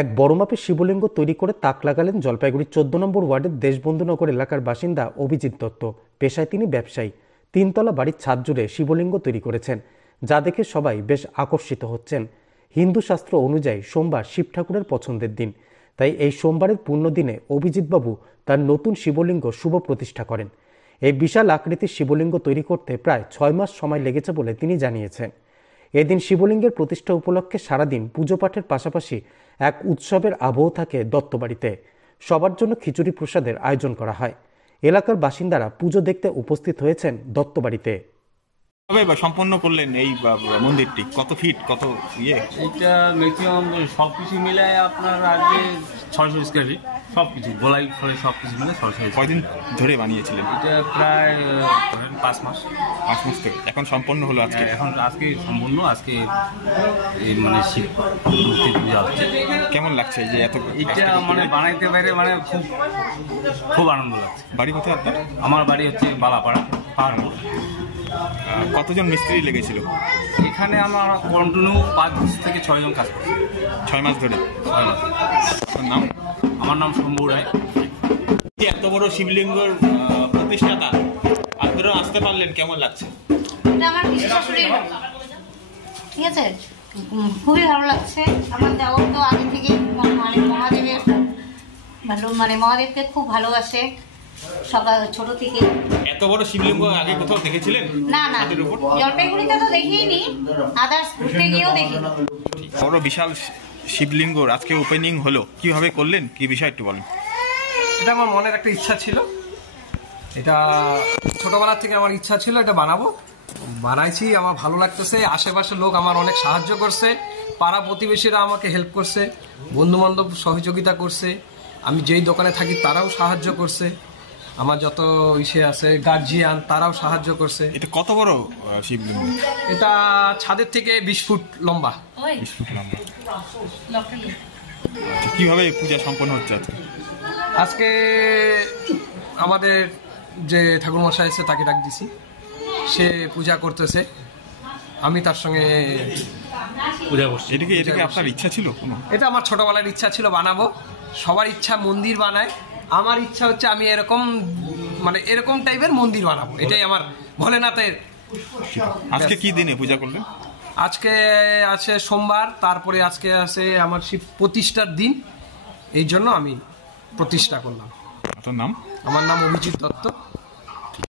এক বড় মাপের শিবলিঙ্গ তৈরি করে তাক লাগালেন জলপাইগুড়ির 14 নম্বর ওয়ার্ডের দেশবন্ধুনগর এলাকার বাসিন্দা অভিজিৎ দত্ত। পেশায় তিনি ব্যবসায়ী। 3 তলা বাড়ির ছাদ জুড়ে শিবলিঙ্গ তৈরি করেছেন, যা দেখে সবাই বেশ আকর্ষিত হচ্ছেন। হিন্দু শাস্ত্র অনুযায়ী সোমবার শিব ঠাকুরের পছন্দের দিন, তাই এই সোমবারের পুণ্যদিনে অভিজিৎবাবু তার নতুন শিবলিঙ্গ শুভ প্রতিষ্ঠা করেন। এই বিশাল আকৃতির শিবলিঙ্গ তৈরি করতে প্রায় 6 মাস সময় লেগেছে বলে তিনি জানিয়েছেন। এদিন শিবলিঙ্গের প্রতিষ্ঠা উপলক্ষে সারাদিন পুজো পাঠের পাশাপাশি এক উৎসবের আবহ থাকে দত্তবাড়িতে। সবার জন্য খিচুড়ি প্রসাদের আয়োজন করা হয়। এলাকার বাসিন্দারা পুজো দেখতে উপস্থিত হয়েছেন দত্তবাড়িতে। কিভাবে সম্পন্ন করলেন এই মন্দিরটি? কত ফিট, কত ইয়ে? এটা ম্যাক্সিমাম সবকিছু মিলে আপনার আজকে 600 স্কোয়ার ফিট, সবকিছু গোলাই ফলে সবকিছু মিলে 600। কয়দিন ধরে বানিয়েছিলেন? এটা প্রায় 5 মাস। 5 মাস থেকে এখন সম্পন্ন হলো আজকে? এখন আজকে সম্পূর্ণ, আজকে এই মানে শিব মূর্তি পূজা হচ্ছে। কেমন লাগছে এই যে এত? এটা মানে বানাইতে পারে মানে খুব আনন্দ লাগছে। বাড়ি কোথায় আপনার? আমার বাড়ি হচ্ছে বালাপাড়া, পাহাড়পুর। কতজন মিস্ত্রি লেগেছিল এখানে? আমার কন্টিনিউ 5 থেকে 6 জন কাজ করছে। 6 মাস ধরে? 6 মাস। আপনার নাম? আমার নাম শম্ভু রায়। এত বড় শিবলিঙ্গর প্রতিষ্ঠাতা, আপনারা আসতে পারলেন, কেমন লাগছে? এটা আমার শাশুড়ির বাড়ি, ঠিক আছে, খুবই ভালো লাগছে। আমার দেওয়ার তো আগে থেকে মানে মহাদেবের ভালো, মানে মহাদেবকে খুব ভালোবাসে সকাল ছোট থেকে। এত বড় শিবলিঙ্গ আগে কোথাও দেখেছিলেন? না না, জলপাইগুড়িতে তো দেখিনি, আদার্স ঘুরতে গিয়েও দেখিনি। বড় বিশাল শিবলিঙ্গ আজকে ওপেনিং হলো, কিভাবে করলেন, কি বিষয় একটু বলেন। এটা আমার মনের একটা ইচ্ছা ছিল, এটা ছোটবেলা থেকে আমার ইচ্ছা ছিল এটা বানাবো, বানাইছি। আমার ভালো লাগতেছে। আশেপাশের লোক আমার অনেক সাহায্য করছে, পাড়া প্রতিবেশীরা আমাকে হেল্প করছে, বন্ধু বান্ধব সহযোগিতা করছে, আমি যেই দোকানে থাকি তারাও সাহায্য করছে, আমার যত ইসে আছে গার্জিয়ান তারাও সাহায্য করছে। এটা কত বড় শিবলিঙ্গ? এটা ছাদের থেকে 20 ফুট লম্বা। 20 ফুট লম্বা। কিভাবে পূজা সম্পন্ন হচ্ছে আজকে? আজকে আমাদের যে ঠাকুরমশাই এসে তাকে ডাক দিছি, সে পূজা করতেছে, আমি তার সঙ্গে পূজা করছি। এটা কি আপনার ইচ্ছা ছিল? এটা আমার ছোটবেলার ইচ্ছা ছিল বানাবো। সবার ইচ্ছা মন্দির বানায়, আমার ইচ্ছা হচ্ছে আমি এরকম মানে এরকম টাইপের মন্দির বানাবো, এটাই আমার ভোলেনাথের। আজকে কি দিনে পূজা করলেন? আজকে আছে সোমবার, তারপরে আজকে আছে আমার শিব প্রতিষ্ঠার দিন, এই জন্য আমি প্রতিষ্ঠা করলাম। আপনার নাম? আমার নাম অভিজিৎ দত্ত।